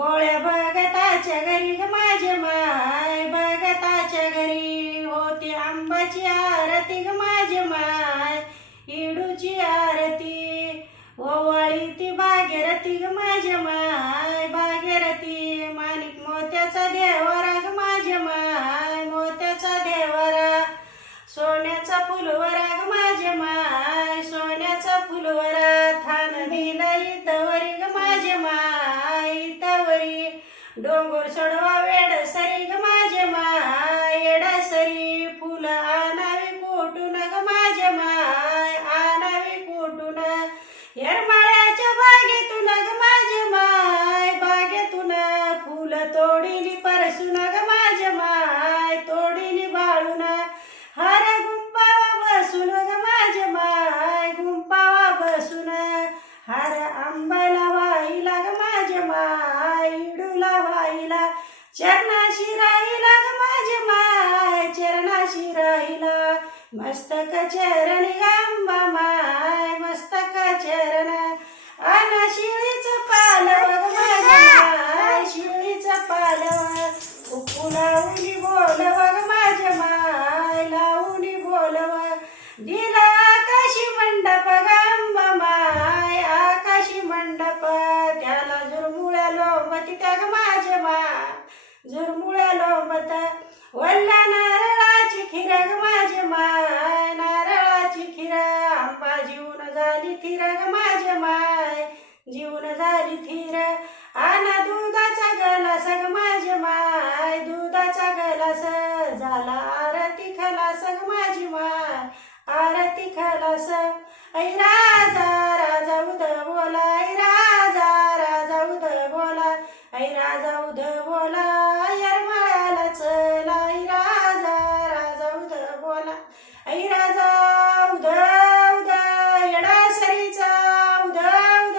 गोळ्या बघताच्या घरी माझे माय. बघताच्या घरी होती आंबाची आरती ग माझे माय. इडूची आरती ओवाळी ती बागेरती ग माझे माय. बागेरती माणिक मोत्याचा देवरा ग माझे माय. मोत्याचा देवारा सोन्याचा फुलवरा डोंगर सोडवा वेड सरी ग माझे माय येड सरी फुल आणावी कोटून ग माझ्या माय आणावी कोटून. येरमाळ्याच्या बागेतून ग माझ्या माय बागेतून फुल तोडीली परसून ग माझ्या माय तोडीली बाळून. हर गुंपावा बसून ग माझ्या माय गुंपावा बसून. हर आंबाला चरणाशी राहिला ग माझे माय चरणाशी राहिला. मस्तक चरणी आंबा माय मस्तक माय मत वल्ला नारळाची खिरग माझे माझ्या माय नारळाची खीर आंबा जीवन झाली थिरग माझे माय जीवन झाली थिर. आना दुधाचा गलास ग माझ्या माय दुधाचा गलास झाला आरती खलास ग माझी माय आरती खलास. ऐरा ऐरा जाऊ राजा बोला यरमाळ्याला चला. ऐ राजा राजा उद बोला. ऐ राजा उद उद येडा सरीचा उद उद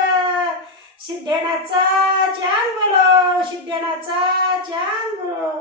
सिद्धेनाचा चांग बोलो सिद्धेनाचा चांग बोलो